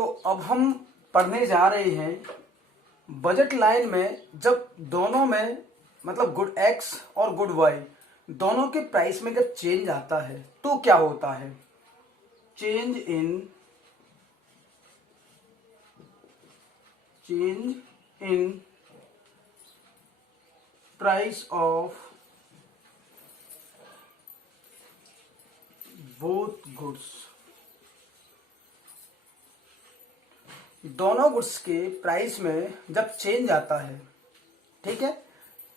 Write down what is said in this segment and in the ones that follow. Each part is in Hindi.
तो अब हम पढ़ने जा रहे हैं बजट लाइन में जब दोनों में मतलब गुड एक्स और गुड वाई दोनों के प्राइस में जब चेंज आता है तो क्या होता है। Change in price of both goods, दोनों गुड्स के प्राइस में जब चेंज आता है, ठीक है,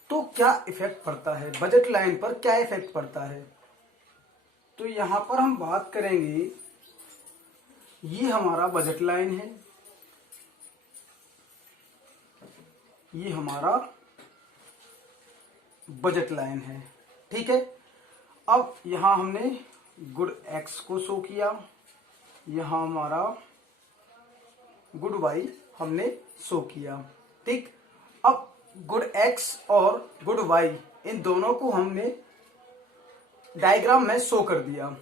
तो क्या इफेक्ट पड़ता है बजट लाइन पर, क्या इफेक्ट पड़ता है। तो यहां पर हम बात करेंगे, ये हमारा बजट लाइन है, ये हमारा बजट लाइन है, ठीक है। अब यहां हमने गुड एक्स को शो किया, यहां हमारा गुड वाई हमने शो किया, ठीक। अब गुड एक्स और गुड वाई इन दोनों को हमने डायग्राम में शो कर दिया।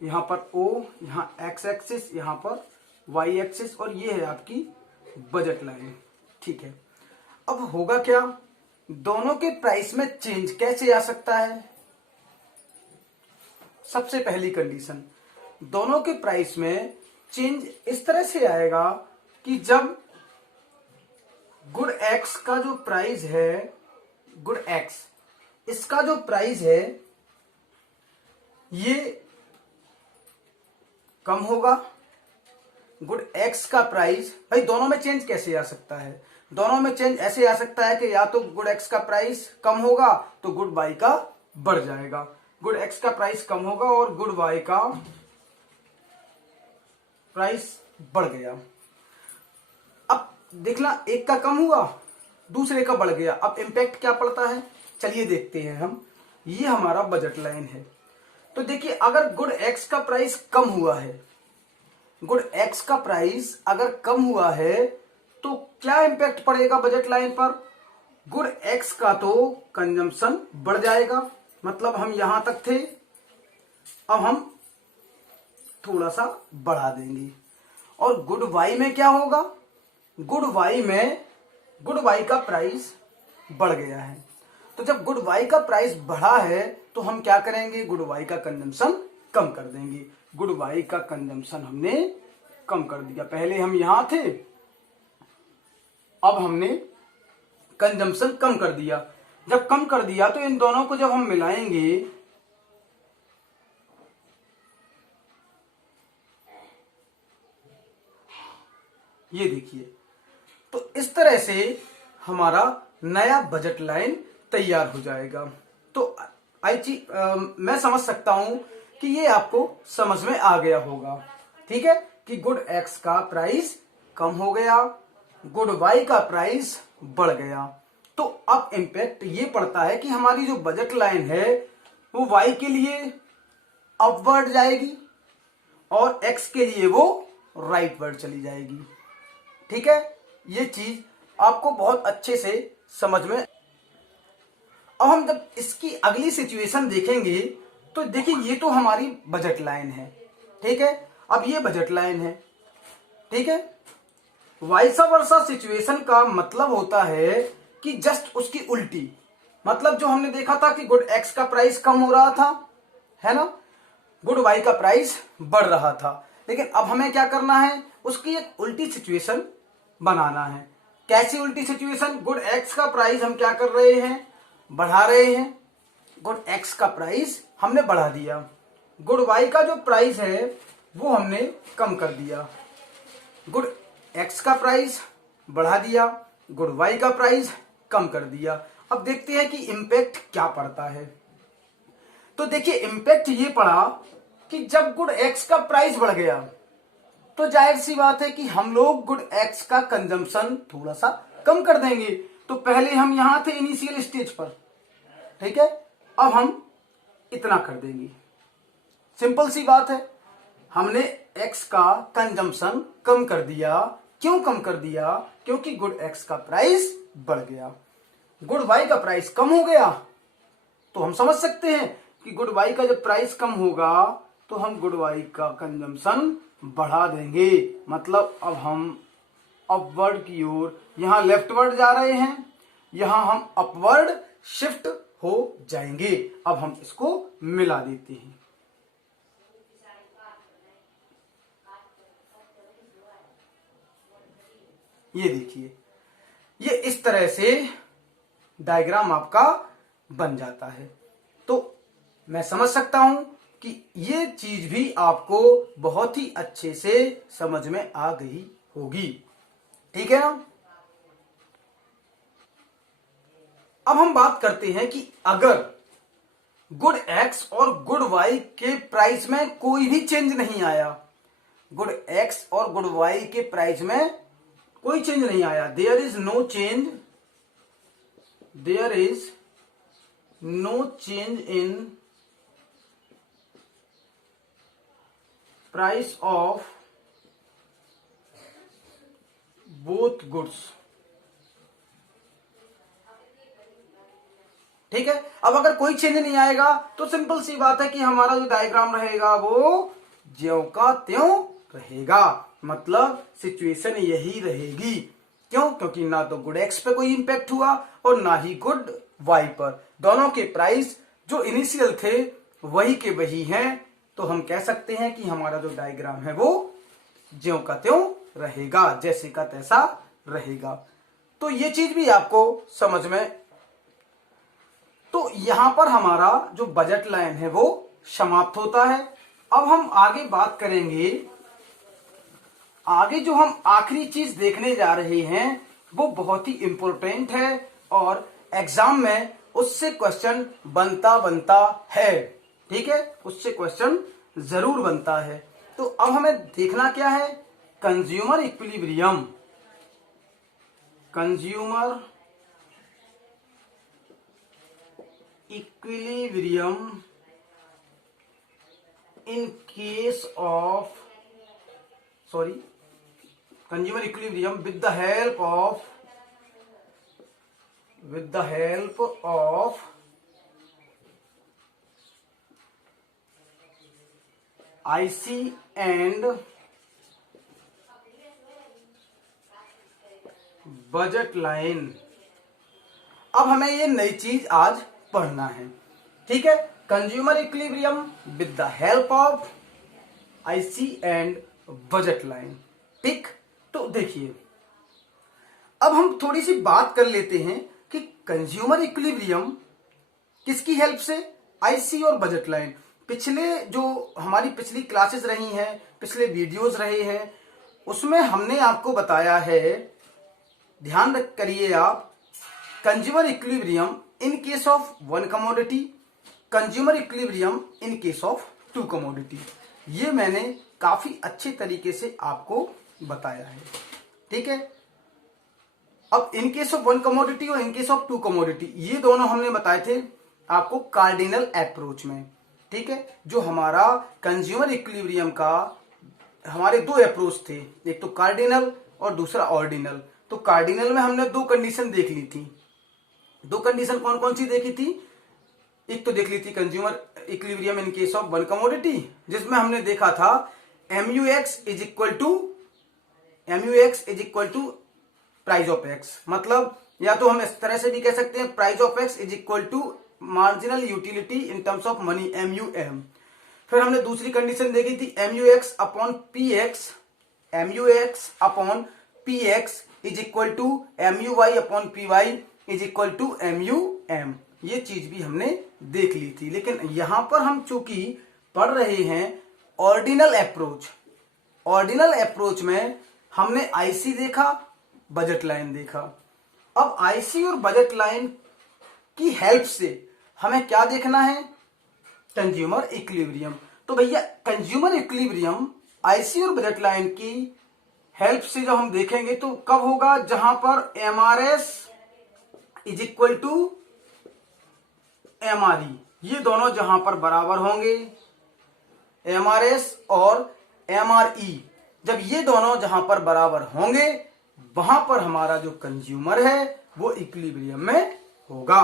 यहां पर ओ, यहां एक्स एक्सिस, यहां पर वाई एक्सिस, और ये है आपकी बजट लाइन, ठीक है। अब होगा क्या, दोनों के प्राइस में चेंज कैसे आ सकता है। सबसे पहली कंडीशन, दोनों के प्राइस में चेंज इस तरह से आएगा कि जब गुड एक्स का जो प्राइस है, गुड एक्स इसका जो प्राइस है ये कम होगा, गुड एक्स का प्राइस, भाई दोनों में चेंज कैसे आ सकता है, दोनों में चेंज ऐसे आ सकता है कि या तो गुड एक्स का प्राइस कम होगा तो गुड वाई का बढ़ जाएगा, गुड एक्स का प्राइस कम होगा और गुड वाई का प्राइस बढ़ गया। अब देखना, एक का कम हुआ दूसरे का बढ़ गया, अब इंपैक्ट क्या पड़ता है चलिए देखते हैं हम। ये हमारा बजट लाइन है, तो देखिए अगर गुड एक्स का प्राइस कम हुआ है, गुड एक्स का प्राइस अगर कम हुआ है तो क्या इंपैक्ट पड़ेगा बजट लाइन पर। गुड एक्स का तो कंजम्पशन बढ़ जाएगा, मतलब हम यहां तक थे, अब हम थोड़ा सा बढ़ा देंगे। और गुड वाई में क्या होगा, गुड वाई में गुड वाई का प्राइस बढ़ गया है, तो जब गुड वाई का प्राइस बढ़ा है तो हम क्या करेंगे, गुड वाई का कंजम्पशन कम कर देंगे। गुड वाई का कंजम्पशन हमने कम कर दिया, पहले हम यहां थे अब हमने कंजम्पशन कम कर दिया। जब कम कर दिया तो इन दोनों को जब हम मिलाएंगे, ये देखिए, तो इस तरह से हमारा नया बजट लाइन तैयार हो जाएगा। तो मैं समझ सकता हूं कि ये आपको समझ में आ गया होगा, ठीक है, कि गुड एक्स का प्राइस कम हो गया, गुड वाई का प्राइस बढ़ गया। तो अब इंपैक्ट ये पड़ता है कि हमारी जो बजट लाइन है वो वाई के लिए अपवर्ड जाएगी और एक्स के लिए वो राइटवर्ड चली जाएगी, ठीक है। ये चीज आपको बहुत अच्छे से समझ में। अब हम जब इसकी अगली सिचुएशन देखेंगे तो देखिए ये तो हमारी बजट लाइन है, ठीक है, अब ये बजट लाइन है, ठीक है। वाइस वर्सा सिचुएशन का मतलब होता है कि जस्ट उसकी उल्टी, मतलब जो हमने देखा था कि गुड एक्स का प्राइस कम हो रहा था, है ना, गुड वाई का प्राइस बढ़ रहा था, लेकिन अब हमें क्या करना है, उसकी एक उल्टी सिचुएशन बनाना है। कैसी उल्टी सिचुएशन, गुड एक्स का प्राइस हम क्या कर रहे हैं, बढ़ा रहे हैं, गुड एक्स का प्राइस हमने बढ़ा दिया, गुड वाई का जो प्राइस है वो हमने कम कर दिया, गुड एक्स का प्राइस बढ़ा दिया, गुड वाई का प्राइस कम कर दिया। अब देखते हैं कि इंपैक्ट क्या पड़ता है। तो देखिए इंपैक्ट ये पड़ा कि जब गुड एक्स का प्राइस बढ़ गया तो जाहिर सी बात है कि हम लोग गुड एक्स का कंजम्पशन थोड़ा सा कम कर देंगे। तो पहले हम यहां थे इनिशियल स्टेज पर, ठीक है, अब हम इतना कर देंगे, सिंपल सी बात है, हमने एक्स का कंजम्पशन कम कर दिया। क्यों कम कर दिया, क्योंकि गुड एक्स का प्राइस बढ़ गया, गुड वाई का प्राइस कम हो गया। तो हम समझ सकते हैं कि गुड वाई का जब प्राइस कम होगा तो हम गुड वाई का कंजम्पशन बढ़ा देंगे। मतलब अब हम अपवर्ड की ओर, यहां लेफ्टवर्ड जा रहे हैं, यहां हम अपवर्ड शिफ्ट हो जाएंगे। अब हम इसको मिला देते हैं। ये देखिए, ये इस तरह से डायग्राम आपका बन जाता है। तो मैं समझ सकता हूं कि ये चीज भी आपको बहुत ही अच्छे से समझ में आ गई होगी। ठीक है ना। अब हम बात करते हैं कि अगर गुड एक्स और गुड वाई के प्राइस में कोई भी चेंज नहीं आया, गुड एक्स और गुड वाई के प्राइस में कोई चेंज नहीं आया, there is no change, there is no change in price of both goods. ठीक है। अब अगर कोई चेंज नहीं आएगा तो सिंपल सी बात है कि हमारा जो डायग्राम रहेगा वो ज्यों का त्यों रहेगा। मतलब सिचुएशन यही रहेगी। क्यों? क्योंकि ना तो गुड एक्स पे कोई इंपैक्ट हुआ और ना ही गुड वाई पर। दोनों के प्राइस जो इनिशियल थे वही के वही हैं। तो हम कह सकते हैं कि हमारा जो डायग्राम है वो ज्यों का त्यों रहेगा, जैसे का तैसा रहेगा। तो ये चीज भी आपको समझ में। तो यहां पर हमारा जो बजट लाइन है वो समाप्त होता है। अब हम आगे बात करेंगे। आगे जो हम आखिरी चीज देखने जा रहे हैं वो बहुत ही इंपॉर्टेंट है और एग्जाम में उससे क्वेश्चन बनता है। ठीक है, उससे क्वेश्चन जरूर बनता है। तो अब हमें देखना क्या है? Consumer equilibrium. Consumer equilibrium in case of consumer equilibrium with the help of IC and budget line. अब हमें ये नई चीज आज पढ़ना है। ठीक है, consumer equilibrium with the help of IC and budget line. ठीक। तो देखिए, अब हम थोड़ी सी बात कर लेते हैं कि कंज्यूमर इक्विलिब्रियम किसकी हेल्प से? आईसी और बजट लाइन। पिछले जो हमारी पिछली क्लासेस रही हैं, पिछले वीडियोस रहे हैं, उसमें हमने आपको बताया है, ध्यान करिए आप, consumer equilibrium in case of one commodity, consumer equilibrium in case of two commodity. ये मैंने काफी अच्छे तरीके से आपको बताया है। ठीक है। अब in case of one commodity और in case of two commodity, ये दोनों हमने बताए थे आपको कार्डिनल अप्रोच में। ठीक है। जो हमारा कंज्यूमर इक्विलिब्रियम का, हमारे दो अप्रोच थे, एक तो कार्डिनल और दूसरा ऑर्डिनल। तो कार्डिनल में हमने दो कंडीशन देख ली थी। दो कंडीशन कौन कौन सी देखी थी? एक तो देख ली थी consumer equilibrium in case of one commodity, जिसमें हमने देखा था MUX is equal to price of X. मतलब या तो हम इस तरह से भी कह सकते हैं, price of X is equal to marginal utility in terms of money, MUM। फिर हमने दूसरी कंडीशन देखी थी MUX upon PX is equal to MUY upon PY is equal to MUM। ये चीज भी हमने देख ली थी। लेकिन यहां पर हम चूंकि पढ़ रहे हैं ऑर्डिनल अप्रोच, ऑर्डिनल अप्रोच में हमने आईसी देखा, बजट लाइन देखा। अब आईसी और बजट लाइन की हेल्प से हमें क्या देखना है? Consumer equilibrium. तो भैया कंज्यूमर इक्विलिब्रियम आईसी और बजट लाइन की हेल्प से जब हम देखेंगे तो कब होगा? जहां पर MRS is equal to MRE, ये दोनों जहां पर बराबर होंगे, MRS और MRE जब ये दोनों जहां पर बराबर होंगे, वहां पर हमारा जो कंज्यूमर है वो इक्विलिब्रियम में होगा।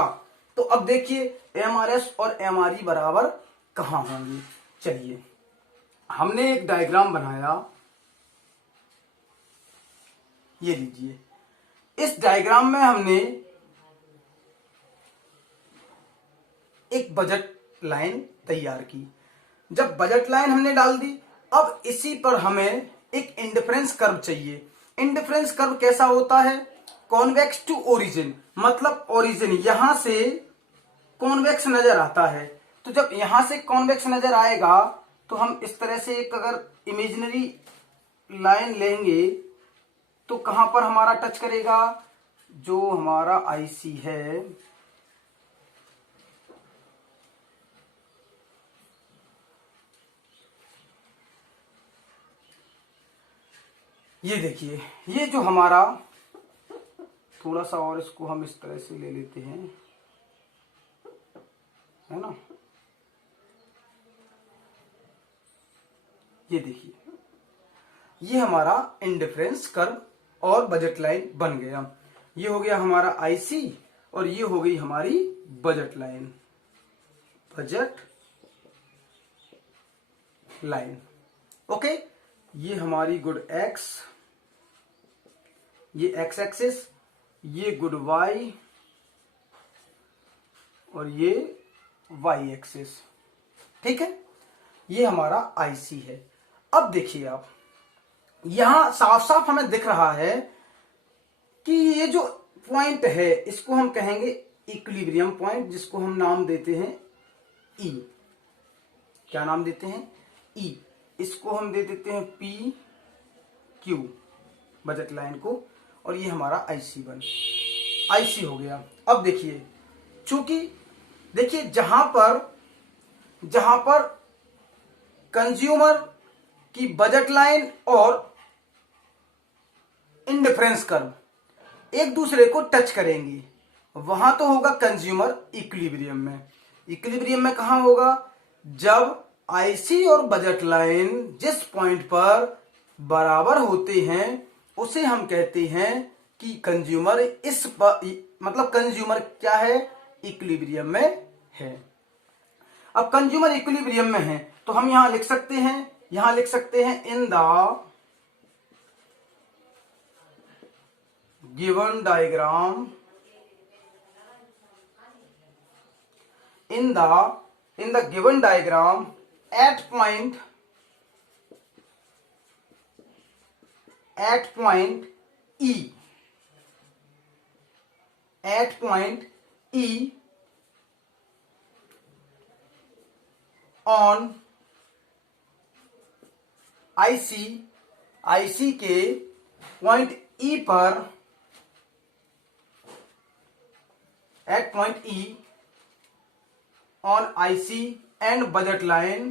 तो अब देखिए MRS और MRE बराबर कहां होंगे। चलिए हमने एक डायग्राम बनाया, ये लीजिए। इस डायग्राम में हमने एक बजट लाइन तैयार की। जब बजट लाइन हमने डाल दी, अब इसी पर हमें एक इंडिफरेंस कर्व चाहिए। इंडिफरेंस कर्व कैसा होता है? कॉन्वेक्स टू ओरिजिन, मतलब ओरिजिन यहां से कॉन्वेक्स नजर आता है। तो जब यहां से कॉन्वेक्स नजर आएगा तो हम इस तरह से एक अगर इमेजिनरी लाइन लेंगे तो कहां पर हमारा टच करेगा? जो हमारा आईसी है, ये देखिए, ये जो हमारा, थोड़ा सा और इसको हम इस तरह से ले लेते हैं, है ना। ये देखिए, ये हमारा इंडिफरेंस कर्व और बजट लाइन बन गया। ये हो गया हमारा आईसी और ये हो गई हमारी budget line, budget line. Okay, ये हमारी गुड एक्स, ये एक्स एक्सिस, ये गुड वाई और ये वाई एक्सिस। ठीक है, ये हमारा आईसी है। अब देखिए आप, यहां साफ साफ हमें दिख रहा है कि ये जो पॉइंट है इसको हम कहेंगे इक्विलिब्रियम पॉइंट, जिसको हम नाम देते हैं ई। क्या नाम देते हैं? ई। इसको हम दे देते हैं पी क्यू, बजट लाइन को। और ये हमारा आईसी हो गया। अब देखिए, चूंकि देखिए जहां पर कंज्यूमर की बजट लाइन और इंडिफरेंस कर्व एक दूसरे को टच करेंगी, वहां तो होगा कंज्यूमर इक्विलिब्रियम में। इक्विलिब्रियम में कहां होगा? जब आईसी और बजट लाइन जिस पॉइंट पर बराबर होते हैं उसे हम कहते हैं कि कंज्यूमर मतलब कंज्यूमर क्या है? इक्विलिब्रियम में है। अब कंज्यूमर इक्विलिब्रियम में है तो हम यहां लिख सकते हैं in the given diagram, in the given diagram at point E, on IC के पॉइंट E पर, at point E on IC and budget line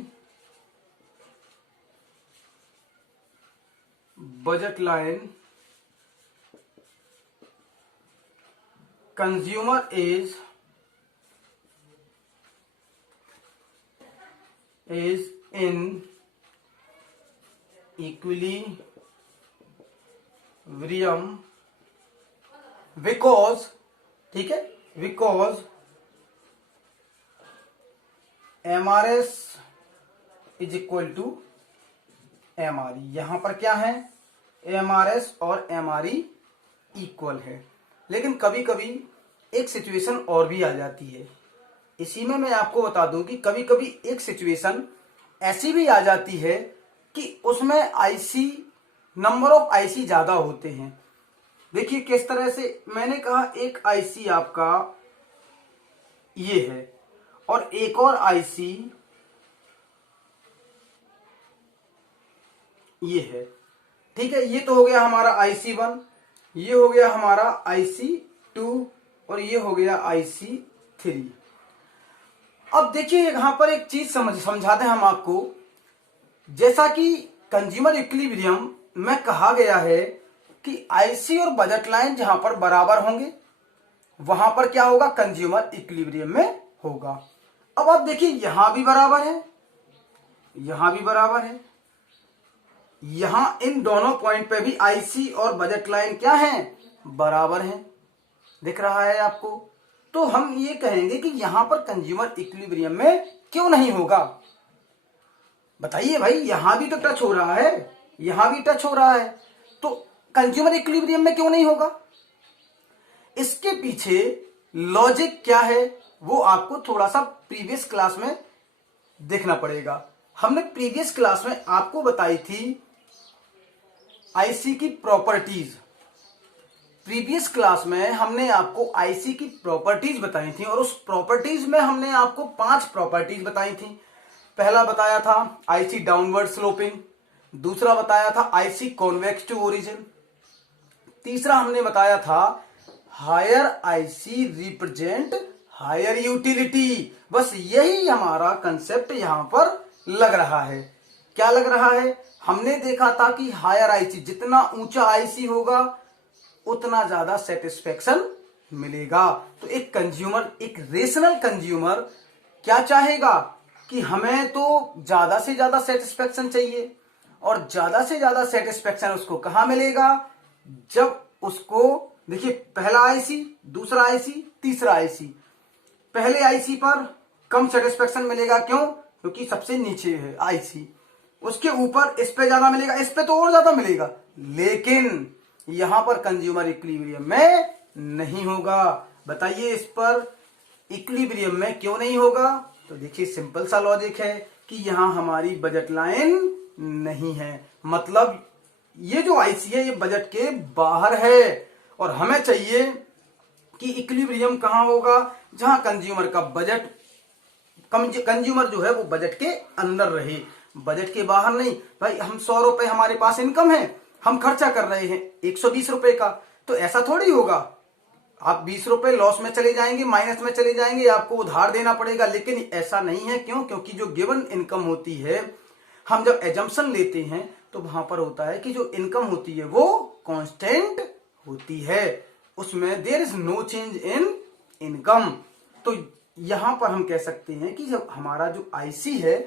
consumer is in equilibrium because, ठीक है, because MRS is equal to MRE। यहां पर क्या है? MRS और MRE इक्वल है। लेकिन कभी कभी एक सिचुएशन और भी आ जाती है। इसी में मैं आपको बता दूं कि कभी कभी एक सिचुएशन ऐसी भी आ जाती है कि उसमें आईसी, नंबर ऑफ आईसी ज्यादा होते हैं। देखिए किस तरह से, मैंने कहा एक आईसी आपका ये है और एक और आईसी ये है। ठीक है, ये तो हो गया हमारा IC1, ये हो गया हमारा IC2 और ये हो गया IC3। अब देखिए यहां पर एक चीज समझा दें हम आपको। जैसा कि कंज्यूमर इक्विलिब्रियम में कहा गया है कि आईसी और बजट लाइन जहां पर बराबर होंगे वहां पर क्या होगा? कंज्यूमर इक्विलिब्रियम में होगा। अब आप देखिए यहां भी बराबर है, यहां भी बराबर है, यहां इन दोनों पॉइंट पे भी आईसी और बजट लाइन क्या है? बराबर है। दिख रहा है आपको? तो हम ये कहेंगे कि यहां पर कंज्यूमर इक्विलिब्रियम में क्यों नहीं होगा? बताइए भाई, यहां भी तो टच हो रहा है, यहां भी टच हो रहा है, तो कंज्यूमर इक्विलिब्रियम में क्यों नहीं होगा? इसके पीछे लॉजिक क्या है वो आपको थोड़ा सा प्रीवियस क्लास में देखना पड़ेगा। हमने प्रीवियस क्लास में आपको बताई थी आईसी की प्रॉपर्टीज। प्रीवियस क्लास में हमने आपको आईसी की प्रॉपर्टीज बताई थी और उस प्रॉपर्टीज में हमने आपको 5 प्रॉपर्टीज बताई थी। पहला बताया था आईसी डाउनवर्ड स्लोपिंग, दूसरा बताया था आईसी कॉन्वेक्स टू ओरिजिन, तीसरा हमने बताया था higher IC represent higher utility. बस यही हमारा कंसेप्ट यहां पर लग रहा है। क्या लग रहा है? हमने देखा था कि हायर आईसी, जितना ऊंचा आईसी होगा उतना ज्यादा सेटिस्फेक्शन मिलेगा। तो एक कंज्यूमर, एक रेशनल कंज्यूमर क्या चाहेगा कि हमें तो ज्यादा से ज्यादा सेटिस्फेक्शन चाहिए, और ज्यादा से ज्यादा सेटिस्फेक्शन उसको कहां मिलेगा? जब उसको, देखिए, पहला आईसी, दूसरा आईसी, तीसरा आईसी। पहले आईसी पर कम सेटिस्फेक्शन मिलेगा, क्यों? क्योंकि सबसे नीचे है आईसी। उसके ऊपर इस पे ज्यादा मिलेगा, इस पे तो और ज्यादा मिलेगा, लेकिन यहां पर कंज्यूमर इक्विलिब्रियम में नहीं होगा। बताइए इस पर इक्विलिब्रियम में क्यों नहीं होगा? तो देखिए, सिंपल सा लॉजिक है कि यहां हमारी बजट लाइन नहीं है, मतलब ये जो आईसी है ये बजट के बाहर है, और हमें चाहिए कि इक्विलिब्रियम कहां होगा? जहां कंज्यूमर का बजट, कंज्यूमर जो है वो बजट के अंदर रहे, बजट के बाहर नहीं। भाई, हम 100 रुपए हमारे पास इनकम है, हम खर्चा कर रहे हैं 120 रुपए का, तो ऐसा थोड़ी होगा आप 20 रुपए लॉस में चले जाएंगे, माइनस में चले जाएंगे, आपको उधार देना पड़ेगा। लेकिन ऐसा नहीं है, क्यों? क्योंकि जो गिवन इनकम होती है, हम जब एजम्पशन लेते हैं तो वहां पर होता है कि जो इनकम होती है वो कांस्टेंट होती है, उसमें there is no change in income. तो यहां पर हम कह सकते हैं कि जब हमारा जो आईसी है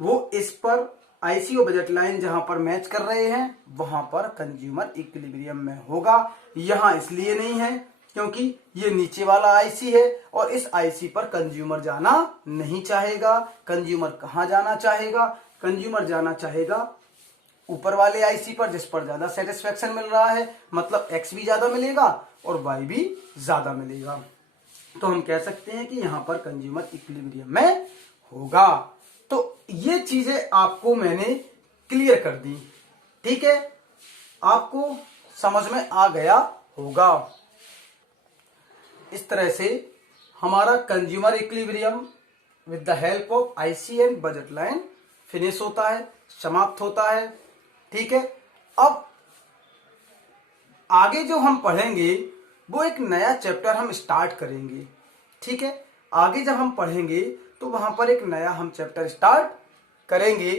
वो इस पर आईसी और बजट लाइन जहां पर मैच कर रहे हैं वहां पर कंज्यूमर इक्विलिब्रियम में होगा। यहां इसलिए नहीं है क्योंकि ये नीचे वाला आईसी है और इस आईसी पर कंज्यूमर जाना नहीं चाहेगा। कंज्यूमर कहां जाना चाहेगा? कंज्यूमर जाना चाहेगा ऊपर वाले आईसी पर, जिस पर ज्यादा सेटिस्फेक्शन मिल रहा है, मतलब एक्स भी ज्यादा मिलेगा और वाई भी ज्यादा मिलेगा। तो हम कह सकते हैं कि यहां पर कंज्यूमर इक्विलिब्रियम में होगा। तो ये चीजें आपको मैंने क्लियर कर दी, ठीक है? आपको समझ में आ गया होगा। इस तरह से हमारा consumer equilibrium with the help of IC and budget line finish होता है, समाप्त होता है, ठीक है? अब आगे जो हम पढ़ेंगे वो एक नया चैप्टर हम स्टार्ट करेंगे, ठीक है? आगे जब हम पढ़ेंगे तो वहां पर एक नया हम चैप्टर स्टार्ट करेंगे